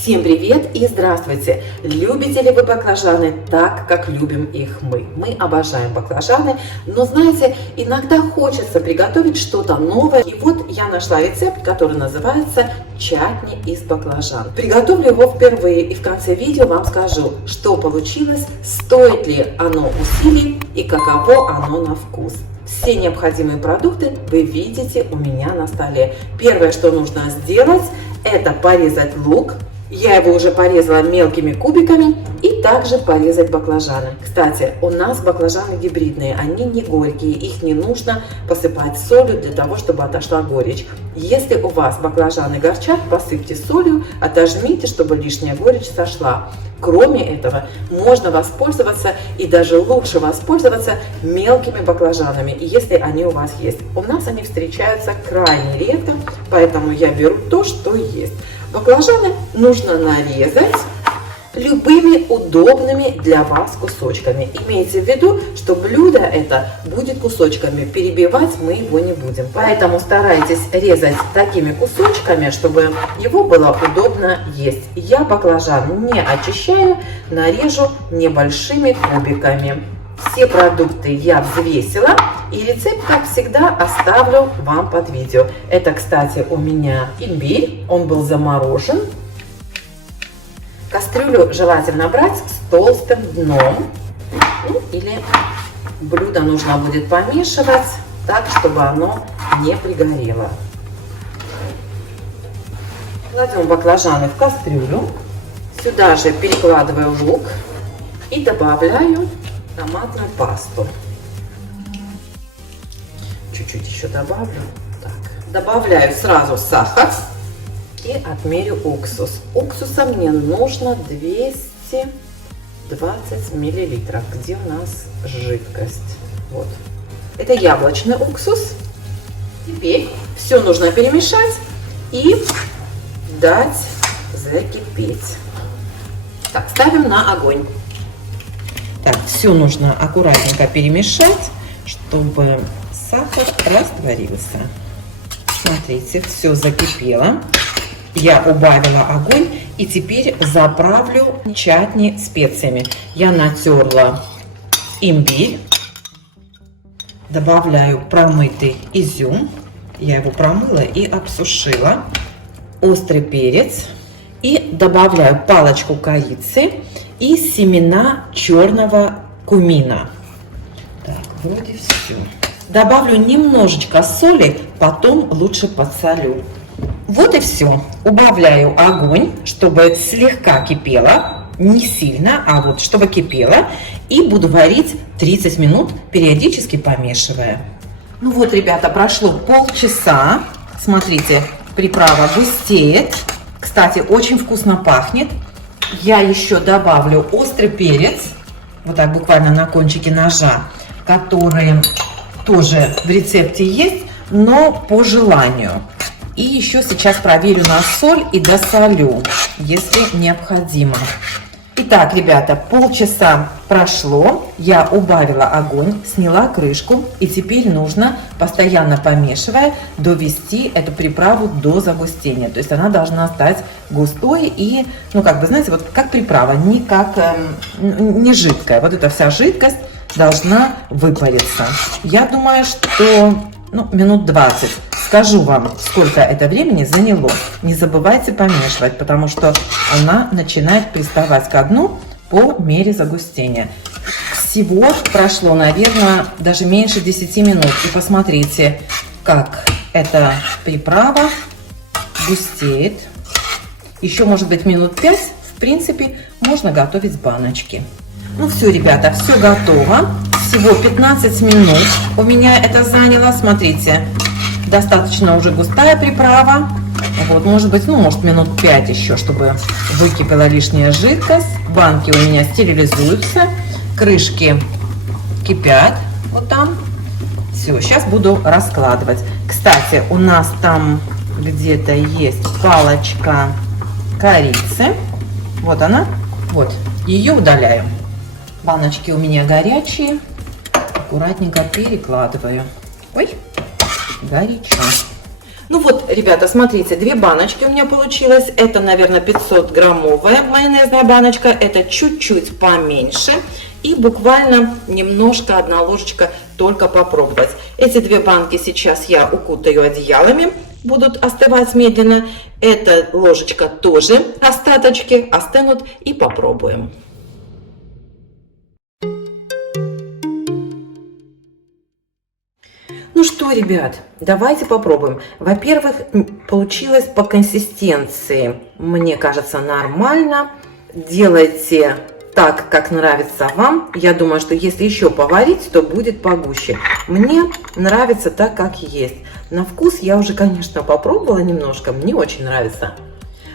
Всем привет и здравствуйте! Любите ли вы баклажаны так, как любим их мы? Мы обожаем баклажаны, но знаете, иногда хочется приготовить что-то новое. И вот я нашла рецепт, который называется чатни из баклажан. Приготовлю его впервые и в конце видео вам скажу, что получилось, стоит ли оно усилий и каково оно на вкус. Все необходимые продукты вы видите у меня на столе. Первое, что нужно сделать, это порезать лук. Я его уже порезала мелкими кубиками, и также порезать баклажаны. Кстати, у нас баклажаны гибридные, они не горькие, их не нужно посыпать солью для того, чтобы отошла горечь. Если у вас баклажаны горчат, посыпьте солью, отожмите, чтобы лишняя горечь сошла. Кроме этого, можно воспользоваться и даже лучше воспользоваться мелкими баклажанами, если они у вас есть. У нас они встречаются крайне редко, поэтому я беру то, что есть. Баклажаны нужно нарезать любыми удобными для вас кусочками. Имейте в виду, что блюдо это будет кусочками, перебивать мы его не будем. Поэтому старайтесь резать такими кусочками, чтобы его было удобно есть. Я баклажан не очищаю, нарежу небольшими кубиками. Все продукты я взвесила, и рецепт, как всегда, оставлю вам под видео. Это, кстати, у меня имбирь, он был заморожен. Кастрюлю желательно брать с толстым дном, или блюдо нужно будет помешивать так, чтобы оно не пригорело. Кладем баклажаны в кастрюлю, сюда же перекладываю лук и добавляю томатную пасту. Чуть-чуть еще добавлю. Так. Добавляю сразу сахар и отмерю уксус. Уксуса мне нужно 220 миллилитров. Где у нас жидкость? Вот. Это яблочный уксус. Теперь все нужно перемешать и дать закипеть. Так, ставим на огонь. Так, все нужно аккуратненько перемешать, чтобы сахар растворился. Смотрите, все закипело. Я убавила огонь и теперь заправлю чатни специями. Я натерла имбирь, добавляю промытый изюм. Я его промыла и обсушила. Острый перец. И добавляю палочку корицы и семена черного кумина. Так, вроде все. Добавлю немножечко соли, потом лучше подсолю. Вот и все. Убавляю огонь, чтобы слегка кипело, не сильно, а вот чтобы кипело. И буду варить 30 минут, периодически помешивая. Ну вот, ребята, прошло полчаса. Смотрите, приправа густеет. Кстати, очень вкусно пахнет. Я еще добавлю острый перец, вот так буквально на кончике ножа, который тоже в рецепте есть, но по желанию. И еще сейчас проверю на соль и досолю, если необходимо. Итак, ребята, полчаса прошло, я убавила огонь, сняла крышку, и теперь нужно, постоянно помешивая, довести эту приправу до загустения. То есть она должна стать густой и, ну как бы, знаете, вот как приправа, не жидкая. Вот эта вся жидкость должна выпариться. Я думаю, что минут 20. Скажу вам, сколько это времени заняло. Не забывайте помешивать, потому что она начинает приставать ко дну по мере загустения. Всего прошло, наверное, даже меньше 10 минут. И посмотрите, как эта приправа густеет. Еще, может быть, минут 5. В принципе, можно готовить баночки. Ну все, ребята, все готово. Всего 15 минут у меня это заняло. Смотрите, достаточно уже густая приправа. Вот, может быть, может минут 5 еще, чтобы выкипела лишняя жидкость. Банки у меня стерилизуются. Крышки кипят. Вот там. Все, сейчас буду раскладывать. Кстати, у нас там где-то есть палочка корицы. Вот она. Вот, ее удаляю. Баночки у меня горячие. Аккуратненько перекладываю. Ой, горячо. Ну вот, ребята, смотрите, 2 баночки у меня получилось. Это, наверное, 500-граммовая майонезная баночка. Это чуть-чуть поменьше. И буквально немножко, 1 ложечка, только попробовать. Эти 2 банки сейчас я укутаю одеялами. Будут остывать медленно. Эта ложечка тоже остаточки остынут и попробуем. Ну что, ребят, давайте попробуем. Во-первых, получилось по консистенции, мне кажется, нормально. Делайте так, как нравится вам. Я думаю, что если еще поварить, то будет погуще. Мне нравится так, как есть. На вкус я уже, конечно, попробовала немножко. Мне очень нравится.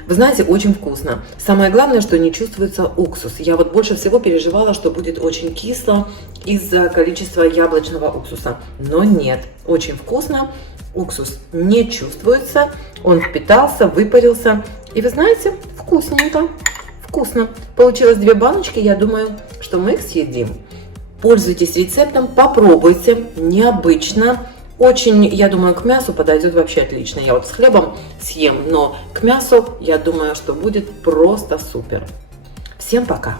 Вы знаете, очень вкусно. Самое главное, что не чувствуется уксус. Я вот больше всего переживала, что будет очень кисло из-за количества яблочного уксуса. Но нет, очень вкусно. Уксус не чувствуется. Он впитался, выпарился. И вы знаете, вкусненько. Вкусно. Получилось 2 баночки. Я думаю, что мы их съедим. Пользуйтесь рецептом, попробуйте. Необычно. Очень, я думаю, к мясу подойдет вообще отлично. Я вот с хлебом съем, но к мясу, я думаю, что будет просто супер. Всем пока!